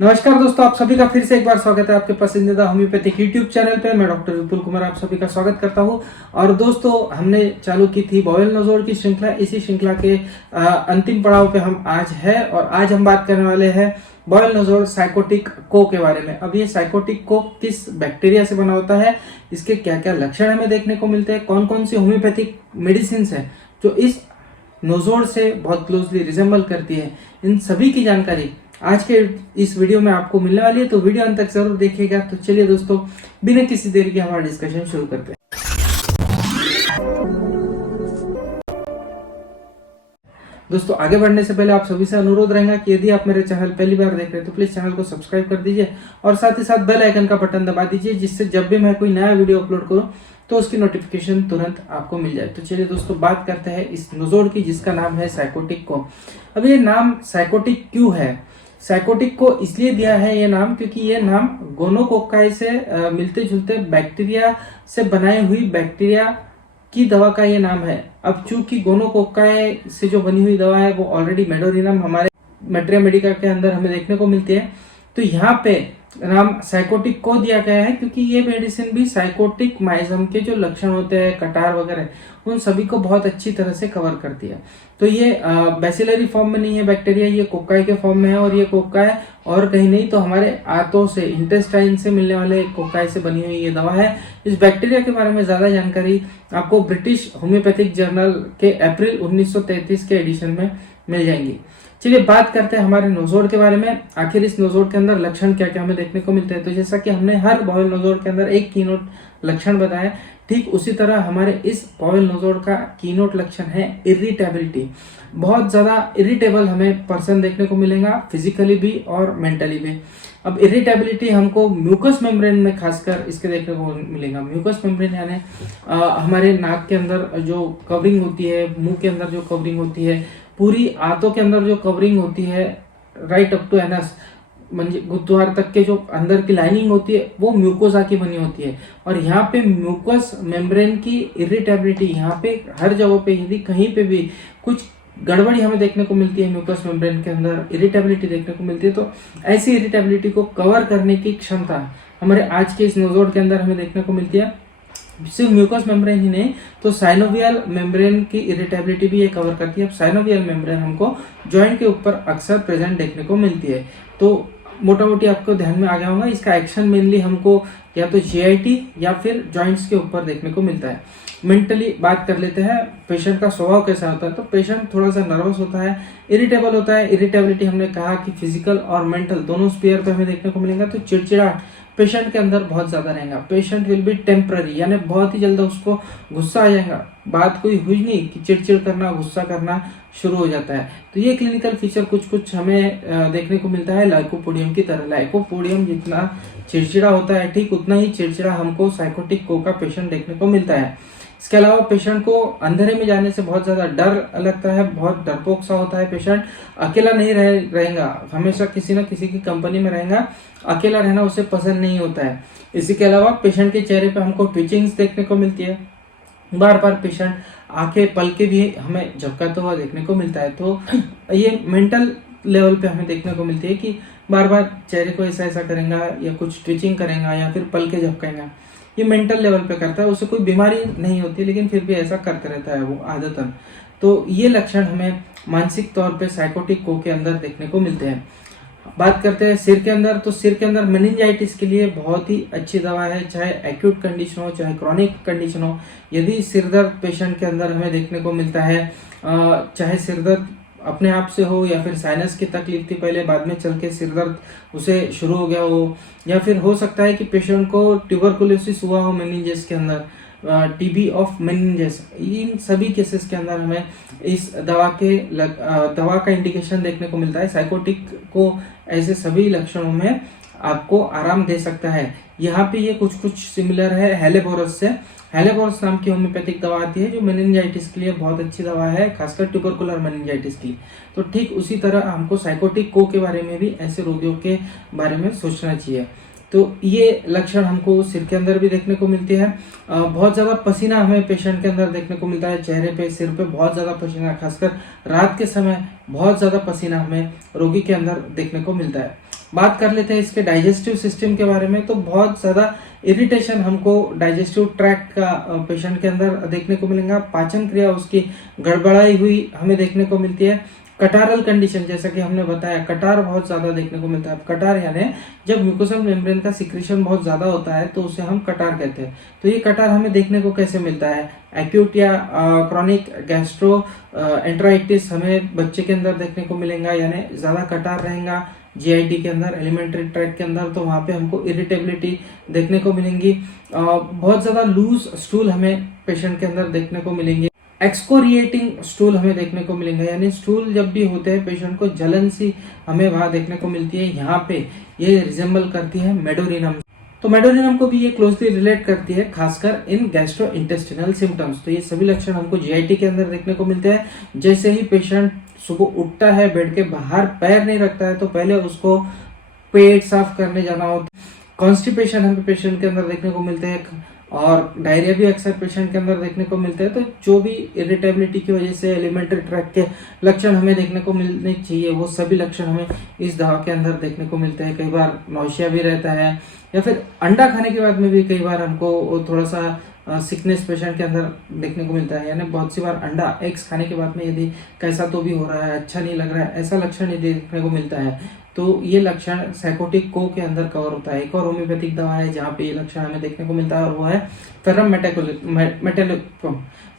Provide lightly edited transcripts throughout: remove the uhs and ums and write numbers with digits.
नमस्कार दोस्तों, आप सभी का फिर से एक बार स्वागत है आपके पसंदीदा होम्योपैथिक यूट्यूब चैनल पे। मैं डॉक्टर विपुल कुमार आप सभी का स्वागत करता हूं। और दोस्तों, हमने चालू की थी बॉयल नोजोर की श्रृंखला। इसी श्रृंखला के अंतिम पड़ाव पे हम आज है और आज हम बात करने वाले हैं बॉयल नोजोर साइकोटिक को के बारे में। अब ये साइकोटिक को किस बैक्टीरिया से बना होता है, इसके क्या क्या लक्षण हमें देखने को मिलते हैं, कौन कौन सी होम्योपैथिक मेडिसिन है जो इस नोजोर से बहुत क्लोजली रिजेंबल करती है, इन सभी की जानकारी आज के इस वीडियो में आपको मिलने वाली है। तो वीडियो अंत तक जरूर देखिएगा। तो चलिए दोस्तों, बिना किसी देरी के हमारा डिस्कशन शुरू करते हैं। दोस्तों, आगे बढ़ने से पहले आप सभी से अनुरोध रहेगा कि यदि आप मेरे चैनल पहली बार देख रहे हैं तो प्लीज चैनल को सब्सक्राइब कर दीजिए और साथ ही साथ बेल आइकन का बटन दबा दीजिए, जिससे जब भी मैं कोई नया वीडियो अपलोड करूं तो उसकी नोटिफिकेशन तुरंत आपको मिल जाए। तो चलिए दोस्तों, बात करते हैं इस नोजोर की, जिसका नाम है साइकोटिक को। अब ये नाम साइकोटिक क्यों है? साइकोटिक को इसलिए दिया है ये नाम क्योंकि ये नाम गोनोकोक्काई से मिलते जुलते बैक्टीरिया से बनाई हुई बैक्टीरिया की दवा का ये नाम है। अब चूंकि गोनोकोक्काई से जो बनी हुई दवा है वो ऑलरेडी मेडोरिनम हमारे मेट्रिया मेडिका के अंदर हमें देखने को मिलती है, तो यहाँ पे नाम साइकोटिक को दिया गया है क्योंकि ये मेडिसिन भी साइकोटिक माइजम के जो लक्षण होते हैं, कटार वगैरह, उन सभी को बहुत अच्छी तरह से कवर करती है। तो ये बैसिलरी फॉर्म में नहीं है बैक्टीरिया, ये कोक्काई के फॉर्म में है। और ये कोक्काई और कहीं नहीं तो हमारे आंतों से, इंटेस्टाइन से मिलने वाले कोक्काई से बनी हुई ये दवा है। इस बैक्टीरिया के बारे में ज्यादा जानकारी आपको ब्रिटिश होम्योपैथिक जर्नल के अप्रैल 1933 के एडिशन में मिल जाएंगी। चलिए बात करते हैं हमारे नोजोर के बारे में। आखिर इस नोजोर के अंदर लक्षण क्या क्या हमें देखने को मिलते हैं। तो जैसा कि हमने हर बॉयल नोजोर के अंदर एक कीनोट लक्षण बताया, ठीक उसी तरह हमारे इस बॉयल नोजोर का कीनोट लक्षण है इरिटेबिलिटी। बहुत ज्यादा इरिटेबल हमें पर्सन देखने को मिलेगा, फिजिकली भी और मेंटली भी। अब इरिटेबिलिटी हमको म्यूकस मेम्ब्रेन में खासकर इसके देखने को मिलेगा। म्यूकस मेम्ब्रेन यानी हमारे नाक के अंदर जो कवरिंग होती है, मुंह के अंदर जो कवरिंग होती है, पूरी आंतों के अंदर जो कवरिंग होती है, राइट अप टू एनस, म्हणजे गुद्वार तक के जो अंदर की लाइनिंग होती है वो म्यूकोसा की बनी होती है। और यहाँ पे म्यूकस मेम्ब्रेन की इरिटेबिलिटी, यहाँ पे हर जगह पे यदि कहीं पे भी कुछ गड़बड़ी हमें देखने को मिलती है, म्यूकस मेम्ब्रेन के अंदर इरिटेबिलिटी देखने को मिलती है, तो ऐसी इरिटेबिलिटी को कवर करने की क्षमता हमारे आज के इस नोजोर के अंदर हमें देखने को मिलती है। सिर्फ म्यूकस मेम्ब्रेन ही नहीं तो साइनोवियल मेम्ब्रेन की इरिटेबिलिटी भी ये कवर करती है। अब साइनोवियल मेम्ब्रेन हमको जॉइंट के ऊपर अक्सर प्रेजेंट देखने को मिलती है। तो मोटा मोटी आपको ध्यान में आ गया होगा, इसका एक्शन मेनली हमको या तो जीआईटी या फिर जॉइंट्स के ऊपर देखने को मिलता है। मेंटली बात कर लेते हैं, पेशेंट का स्वभाव कैसा होता है। तो पेशेंट थोड़ा सा नर्वस होता है, इरिटेबल होता है। इरिटेबिलिटी हमने कहा कि फिजिकल और मेंटल दोनों स्पीयर पे हमें देखने को मिलेगा। तो चिड़चिड़ा पेशेंट के अंदर बहुत ज्यादा रहेगा। पेशेंट विल बी टेम्पररी, यानी बहुत ही जल्द उसको गुस्सा आ जाएगा। बात कोई हुई नहीं कि चिड़चिड़ करना, गुस्सा करना शुरू हो जाता है। तो ये क्लिनिकल फीचर कुछ कुछ हमें देखने को मिलता है लाइकोपोडियम की तरह। लाइकोपोडियम जितना चिड़चिड़ा होता है, ठीक उतना ही चिड़चिड़ा हमको साइकोटिक को का पेशेंट देखने को मिलता है। इसके अलावा पेशेंट को अंधेरे में जाने से बहुत ज्यादा डर लगता है, बहुत डरपोक सा होता है। पेशेंट अकेला नहीं रहेगा, हमेशा किसी न किसी की कंपनी में रहेगा। अकेला रहना उसे पसंद नहीं होता है। इसी के अलावा पेशेंट के चेहरे पे हमको ट्विचिंग्स देखने को मिलती है। बार बार पेशेंट आंखें पलके भी हमें झपकाता हुआ देखने को मिलता है। तो ये मेंटल लेवल पे हमें देखने को मिलती है कि बार बार चेहरे को ऐसा ऐसा करेगा या कुछ ट्विचिंग करेगा या फिर पलके झपकाएगा। ये मेंटल लेवल पे करता है, उसे कोई बीमारी नहीं होती लेकिन फिर भी ऐसा करते रहता है वो आदतन। तो ये लक्षण हमें मानसिक तौर पे साइकोटिक को के अंदर देखने को मिलते हैं। बात करते हैं सिर के अंदर। तो सिर के अंदर मेनिंजाइटिस के लिए बहुत ही अच्छी दवा है, चाहे एक्यूट कंडीशन हो चाहे क्रॉनिक कंडीशन हो। यदि सिर दर्द पेशेंट के अंदर हमें देखने को मिलता है, चाहे सिर दर्द अपने आप से हो या फिर साइनस की तकलीफ थी पहले, बाद में चल के सिर दर्द उसे शुरू हो गया हो, या फिर हो सकता है कि पेशेंट को ट्यूबरकुलोसिस हुआ हो मेनिंजेस के अंदर, टीबी ऑफ मेनिंजेस, इन सभी केसेस के अंदर हमें इस दवा का इंडिकेशन देखने को मिलता है। साइकोटिक को ऐसे सभी लक्षणों में आपको आराम दे सकता है। यहाँ पे ये कुछ कुछ सिमिलर है हेलेबोरस से। हेलेबोरस नाम की होम्योपैथिक दवा आती है जो मेनिंजाइटिस के लिए बहुत अच्छी दवा है, खासकर ट्यूबरकुलर मेनिंजाइटिस की। तो ठीक उसी तरह हमको साइकोटिक को के बारे में भी ऐसे रोगियों के बारे में सोचना चाहिए। तो ये लक्षण हमको सिर के अंदर भी देखने को मिलती है। बहुत ज्यादा पसीना हमें पेशेंट के अंदर देखने को मिलता है, चेहरे पे, सिर पे बहुत ज्यादा पसीना, खासकर रात के समय बहुत ज्यादा पसीना हमें रोगी के अंदर देखने को मिलता है। बात कर लेते हैं इसके डाइजेस्टिव सिस्टम के बारे में। तो बहुत ज़्यादा इरिटेशन हमको डाइजेस्टिव ट्रैक्ट का पेशेंट के अंदर देखने को मिलेगा। पाचन क्रिया उसकी गड़बड़ाई हुई हमें देखने को मिलती है। कटारल कंडीशन, जैसा कि हमने बताया, कटार बहुत ज्यादा देखने को मिलता है। कटार यानी जब म्यूकोसल मेम्ब्रेन का सिक्रेशन बहुत ज्यादा होता है तो उसे हम कटार कहते हैं। तो ये कटार हमें देखने को कैसे मिलता है? एक्यूट या क्रॉनिक गैस्ट्रो एंटराइटिस हमें बच्चे के अंदर देखने को मिलेगा, यानी ज्यादा कटार रहेगा जीआईटी के अंदर, एलिमेंट्री ट्रैक्ट के अंदर, तो वहां पे हमको इरिटेबिलिटी देखने को मिलेंगी। बहुत ज्यादा लूज स्टूल हमें पेशेंट के अंदर देखने को मिलेंगे। एक्सकोरिएटिंग स्टूल हमें देखने को मिलेंगे, यानी स्टूल जब भी होते हैं पेशेंट को जलन सी हमें वहां देखने को मिलती है। यहाँ पे ये रिजेंबल करती है मेडोरिनम। तो मेडोरिनम को भी ये क्लोजली रिलेट करती है, खासकर इन गैस्ट्रो इंटेस्टिनल सिम्टम्स। तो ये सभी लक्षण हमको जीआईटी के अंदर देखने को मिलते हैं। जैसे ही पेशेंट सुबह उठता है, बेड के बाहर पैर नहीं रखता है, तो पहले उसको पेट साफ करने जाना होता है। कॉन्स्टिपेशन हमें पेशेंट के अंदर देखने को मिलते हैं और डायरिया भी अक्सर पेशेंट के अंदर देखने को मिलते हैं। तो जो भी इरिटेबिलिटी की वजह से एलिमेंट्री ट्रैक्ट के लक्षण हमें देखने को मिलने चाहिए, वो सभी लक्षण हमें इस दवा के अंदर देखने को मिलते हैं। कई बार नौशिया भी रहता है, या फिर अंडा खाने के बाद में भी कई बार हमको थोड़ा सा सिकनेस पेशेंट के अंदर देखने को मिलता है। यानी बहुत सी बार अंडा एग्स खाने के बाद में यदि कैसा तो भी हो रहा है, अच्छा नहीं लग रहा है, ऐसा लक्षण यदि देखने को मिलता है, तो ये लक्षण साइकोटिक को के अंदर कवर होता है। एक और होम्योपैथिक दवा है जहाँ पे ये लक्षण हमें देखने को मिलता है, और वो है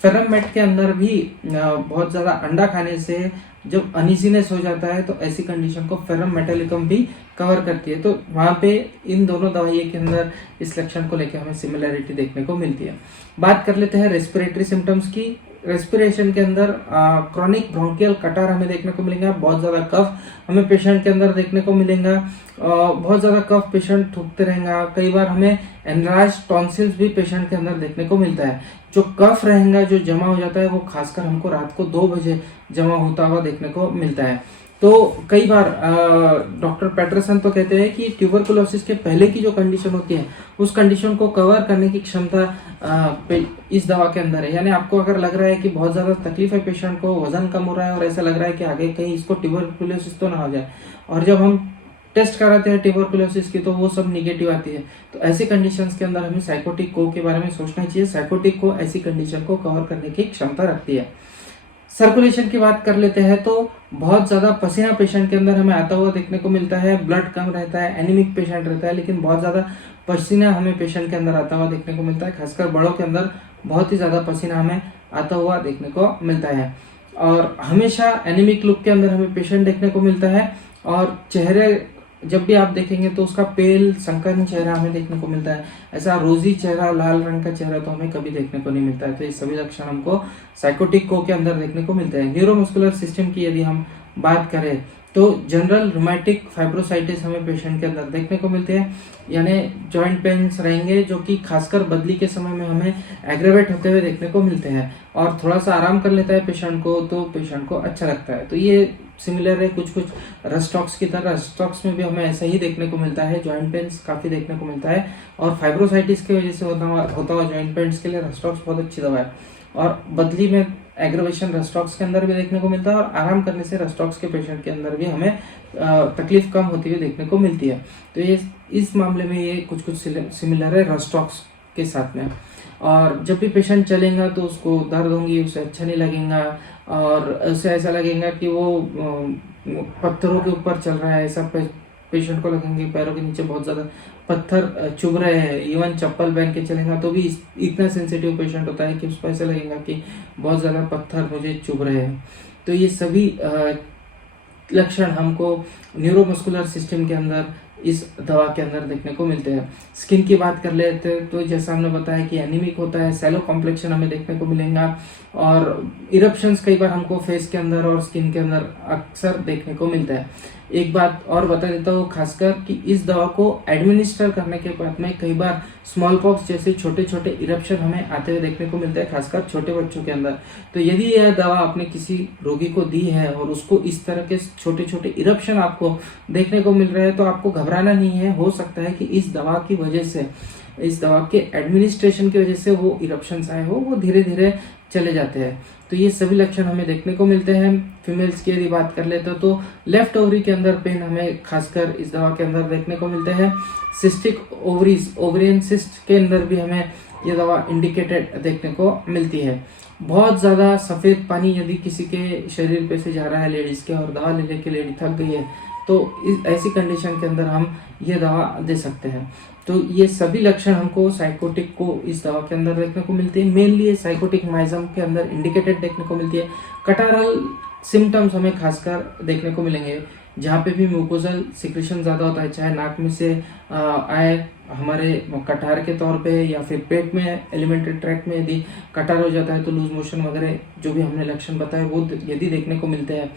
फेरमेट के अंदर भी बहुत ज्यादा अंडा खाने से जब अनइजीनेस हो जाता है, तो ऐसी कंडीशन को फेरम मेटालिकम भी कवर करती है। तो वहां पे इन दोनों दवाइयों के अंदर इस लक्षण को लेकर हमें सिमिलैरिटी देखने को मिलती है। बात कर लेते हैं रेस्पिरेटरी सिम्टम्स की। रेस्पिरेशन के अंदर क्रॉनिक ब्रोंकियल कटार हमें देखने को मिलेगा। बहुत ज्यादा कफ हमें पेशेंट के अंदर देखने को मिलेगा। बहुत ज्यादा कफ पेशेंट थूकते रहेगा। कई बार हमें एनराज टॉन्सिल्स भी पेशेंट के अंदर देखने को मिलता है। जो कफ रहेगा, जो जमा हो जाता है, वो खासकर हमको रात को 2 बजे जमा होता हुआ देखने को मिलता है। तो कई बार डॉक्टर पैटरसन तो कहते हैं कि ट्यूबरकुलोसिस के पहले की जो कंडीशन होती है, उस कंडीशन को कवर करने की क्षमता इस दवा के अंदर है। यानी आपको अगर लग रहा है कि बहुत ज्यादा तकलीफ है, पेशेंट को वजन कम हो रहा है और ऐसा लग रहा है कि आगे कहीं इसको ट्यूबरकुलोसिस तो ना हो जाए, और जब हम टेस्ट कराते हैं ट्यूबरकुलोसिस की तो वो सब निगेटिव आती है, तो ऐसी कंडीशंस के अंदर हमें साइकोटिक को के बारे में सोचना चाहिए। साइकोटिक को ऐसी कंडीशन को कवर करने की क्षमता रखती है। सर्कुलेशन की बात कर लेते हैं तो बहुत ज्यादा पसीना पेशेंट के अंदर हमें आता हुआ देखने को मिलता है। ब्लड कम रहता है, एनीमिक पेशेंट रहता है, लेकिन बहुत ज्यादा पसीना हमें पेशेंट के अंदर आता हुआ देखने को मिलता है। खासकर बड़ों के अंदर बहुत ही ज्यादा पसीना हमें आता हुआ देखने को मिलता है, और हमेशा एनीमिक लुक के अंदर हमें पेशेंट देखने को मिलता है। और चेहरे जब भी आप देखेंगे तो उसका पेल संकर्ण चेहरा हमें देखने को मिलता है। ऐसा रोजी चेहरा, लाल रंग का चेहरा तो हमें कभी देखने को नहीं मिलता है। तो ये सभी लक्षण हमको साइकोटिक को के अंदर देखने को मिलते हैं। न्यूरोमस्कुलर सिस्टम की यदि हम बात करें तो जनरल रूमेटिक फाइब्रोसाइटिस हमें पेशेंट के अंदर देखने को मिलते हैं। यानी जॉइंट पेन्स रहेंगे जो कि खासकर बदली के समय में हमें एग्रेवेट होते हुए देखने को मिलते हैं, और थोड़ा सा आराम कर लेता है पेशेंट को तो पेशेंट को अच्छा लगता है। तो ये सिमिलर है कुछ रस्टॉक्स की तरह। रस्टॉक्स में भी हमें ऐसा ही देखने को मिलता है, जॉइंट पेन्स काफी देखने को मिलता है, और फाइब्रोसाइटिस की वजह से होता हुआ जॉइंट पेन्स के लिए रस्टॉक्स बहुत अच्छी दवा है। और बदली में एग्रेवेशन रस्टॉक्स के अंदर भी देखने को मिलता है, और आराम करने से रस्टॉक्स के पेशेंट के अंदर भी हमें तकलीफ कम होती हुई देखने को मिलती है। तो ये इस मामले में ये कुछ सिमिलर है रस्टॉक्स के साथ में। और जब भी पेशेंट चलेगा तो उसको दर्द होंगी, उसे अच्छा नहीं लगेगा, और उसे ऐसा लगेगा कि वो पत्थरों के ऊपर चल रहा है। ऐसा पेशेंट को लगेंगे पैरों के नीचे बहुत ज्यादा पत्थर चुभ रहे हैं। इवन चप्पल पहन के चलेगा तो भी इतना सेंसिटिव पेशेंट होता है कि उसको ऐसा लगेगा कि बहुत ज्यादा पत्थर मुझे चुभ रहे हैं। तो ये सभी लक्षण हमको न्यूरोमस्कुलर सिस्टम के अंदर इस दवा के अंदर देखने को मिलते हैं। स्किन की बात कर लेते हैं तो जैसा हमने बताया कि एनीमिक होता है, सैलो कॉम्प्लेक्शन हमें देखने को मिलेगा, और इरप्शंस कई बार हमको फेस के अंदर और स्किन के अंदर अक्सर देखने को मिलता है। एक बात और बता देता हूँ, खासकर कि इस दवा को एडमिनिस्टर करने के बाद में कई बार स्मॉल पॉक्स जैसे छोटे छोटे इरप्शन हमें आते हुए देखने को मिलते हैं, खासकर छोटे बच्चों के अंदर। तो यदि यह दवा आपने किसी रोगी को दी है और उसको इस तरह के छोटे छोटे इरप्शन आपको देखने को मिल रहे हैं, तो आपको घबराना नहीं है। हो सकता है कि इस दवा की वजह से, इस दवा के एडमिनिस्ट्रेशन की वजह से वो इरप्शंस आए हो, वो धीरे धीरे चले जाते हैं। तो ये सभी लक्षण हमें देखने को मिलते हैं। फीमेल्स की यदि बात कर लेते तो लेफ्ट ओवरी के अंदर पेन हमें खासकर इस दवा के अंदर देखने को मिलते हैं। सिस्टिक ओवरीज, ओवरियन सिस्ट के अंदर भी हमें ये दवा इंडिकेटेड देखने को मिलती है। बहुत ज़्यादा सफ़ेद पानी यदि किसी के शरीर पे से जा रहा है लेडीज़ के, और दवा ले लेके लेडी थक गई है, तो इस ऐसी कंडीशन के अंदर हम ये दवा दे सकते हैं। तो ये सभी लक्षण हमको साइकोटिक को इस दवा के अंदर देखने को मिलते हैं। मेनली ये साइकोटिक माइजम के अंदर इंडिकेटेड देखने को मिलती है। कटारल सिम्टम्स हमें खासकर देखने को मिलेंगे, जहाँ पे भी म्यूकोजल सिक्रेशन ज़्यादा होता है, चाहे नाक में से आए हमारे कटार के तौर पे, या फिर पेट में एलिमेंट्री ट्रैक्ट में यदि कटार हो जाता है तो लूज मोशन वगैरह जो भी हमने लक्षण बताए वो यदि देखने को मिलते हैं,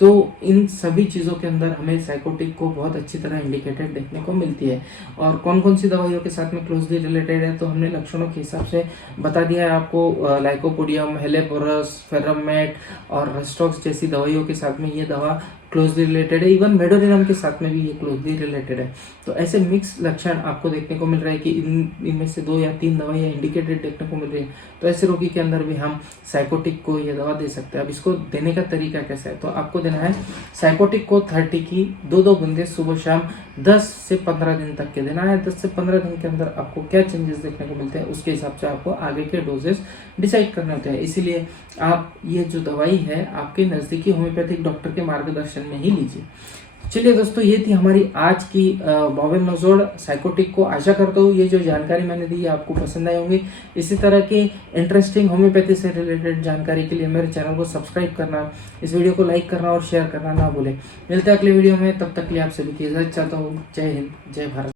तो इन सभी चीज़ों के अंदर हमें साइकोटिक को बहुत अच्छी तरह इंडिकेटेड देखने को मिलती है। और कौन कौन सी दवाइयों के साथ में क्लोजली रिलेटेड है तो हमने लक्षणों के हिसाब से बता दिया है आपको। लाइकोपोडियम, हेलेपोरस, फेरमेट और रस्टॉक्स जैसी दवाइयों के साथ में ये दवा क्लोजली रिलेटेड है। इवन मेडोनियम के साथ में भी ये क्लोजली रिलेटेड है। तो ऐसे मिक्स लक्षण आपको देखने को मिल रहा है कि इनमें से 2 या 3 दवाइयाँ इंडिकेटेड देखने को मिल रही है। तो ऐसे रोगी के अंदर भी हम साइकोटिक को ये दवा दे सकते हैं। अब इसको देने का तरीका कैसा है, तो आपको देना है साइकोटिक को 30 की 2-2 बूंदे सुबह शाम 10 से 15 दिन तक के देना है। 10 से 15 दिन के अंदर आपको क्या चेंजेस देखने को मिलते हैं उसके हिसाब से आपको आगे के डोजेस डिसाइड करने होते हैं। इसीलिए आप ये जो दवाई है आपके नज़दीकी होम्योपैथिक डॉक्टर के मार्गदर्शन में ही लीजिए। चलिए दोस्तों, ये थी हमारी आज की बॉवेनोजोल साइकोटिक को। आशा करता हूँ ये जो जानकारी मैंने दी है आपको पसंद आई होंगी। इसी तरह की इंटरेस्टिंग होम्योपैथी से रिलेटेड जानकारी के लिए मेरे चैनल को सब्सक्राइब करना, इस वीडियो को लाइक करना और शेयर करना ना भूलें। मिलते हैं अगले वीडियो में, तब तक के लिए आप सभी की इजाजत चाहता हूँ। जय हिंद, जय भारत।